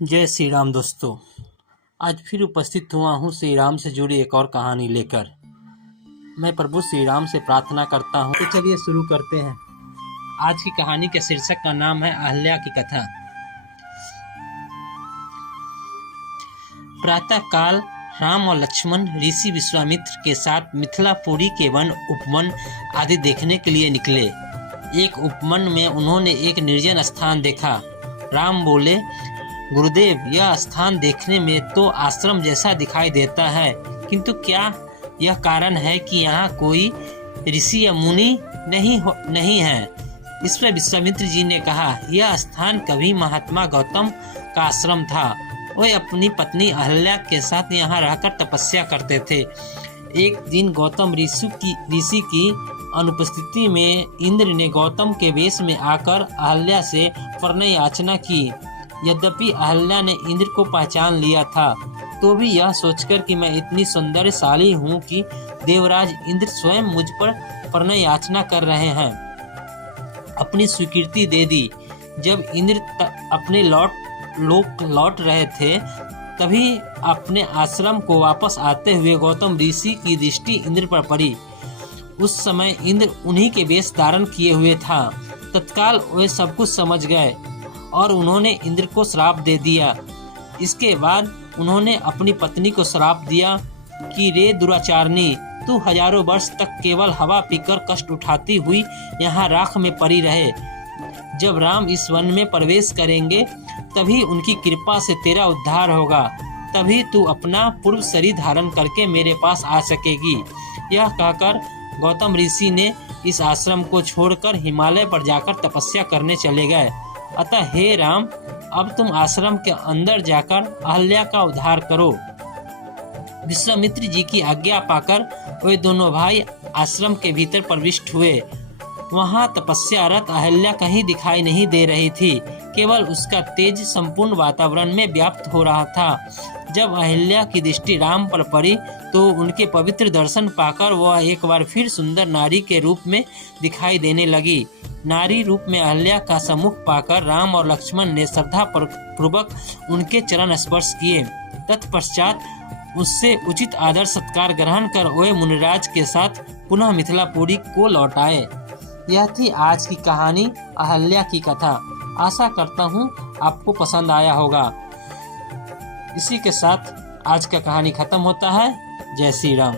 जय श्री राम दोस्तों। आज फिर उपस्थित हुआ हूँ श्री राम से जुड़ी एक और कहानी लेकर। मैं प्रभु श्री राम से प्रार्थना करता हूँ। तो चलिए शुरू करते हैं। आज की कहानी के शीर्षक का नाम है अहल्या की कथा। प्रातः काल राम और लक्ष्मण ऋषि विश्वामित्र के साथ मिथिलापुरी के वन उपवन आदि देखने के लिए निकले। एक उपवन में उन्होंने एक निर्जन स्थान देखा। राम बोले, गुरुदेव, यह स्थान देखने में तो आश्रम जैसा दिखाई देता है, किंतु क्या यह कारण है कि यहाँ कोई ऋषि या मुनि नहीं है? इस पर विश्वामित्र जी ने कहा, यह स्थान कभी महात्मा गौतम का आश्रम था। वे अपनी पत्नी अहल्या के साथ यहाँ रहकर तपस्या करते थे। एक दिन गौतम ऋषि की अनुपस्थिति में इंद्र ने गौतम के वेश में आकर अहल्या से प्रणय याचना की। यद्यपि अहल्या ने इंद्र को पहचान लिया था, तो भी यह सोचकर कि मैं इतनी सौंदर्यशाली हूँ कि देवराज इंद्र स्वयं मुझ पर प्रणय याचना कर रहे हैं, अपनी स्वीकृति दे दी। जब इंद्र अपने लौट रहे थे, तभी अपने आश्रम को वापस आते हुए गौतम ऋषि की दृष्टि इंद्र पर पड़ी। उस समय इंद्र उन्हीं के वेश धारण किए हुए था। तत्काल वे सब कुछ समझ गए और उन्होंने इंद्र को श्राप दे दिया। इसके बाद उन्होंने अपनी पत्नी को श्राप दिया कि रे दुराचारनी, तू हजारों वर्ष तक केवल हवा पीकर कष्ट उठाती हुई यहाँ राख में पड़ी रहे। जब राम इस वन में प्रवेश करेंगे, तभी उनकी कृपा से तेरा उद्धार होगा। तभी तू अपना पूर्व शरीर धारण करके मेरे पास आ सकेगी। यह कहकर गौतम ऋषि ने इस आश्रम को छोड़कर हिमालय पर जाकर तपस्या करने चले गए। अतः हे राम, अब तुम आश्रम के अंदर जाकर अहल्या का उद्धार करो। विश्वामित्र जी की आज्ञा पाकर वे दोनों भाई आश्रम के भीतर प्रविष्ट हुए। वहां तपस्यारत अहल्या कहीं दिखाई नहीं दे रही थी, केवल उसका तेज संपूर्ण वातावरण में व्याप्त हो रहा था। जब अहल्या की दृष्टि राम पर पड़ी, तो उनके पवित्र दर्शन पाकर वह एक बार फिर सुंदर नारी के रूप में दिखाई देने लगी। नारी रूप में अहल्या का सम्मुख पाकर राम और लक्ष्मण ने श्रद्धा पूर्वक उनके चरण स्पर्श किए। तत्पश्चात उससे उचित आदर सत्कार ग्रहण कर वे मुनिराज के साथ पुनः मिथिलापुरी को लौट आए। यह थी आज की कहानी अहल्या की कथा। आशा करता हूँ आपको पसंद आया होगा। इसी के साथ आज का कहानी खत्म होता है। जय श्री राम।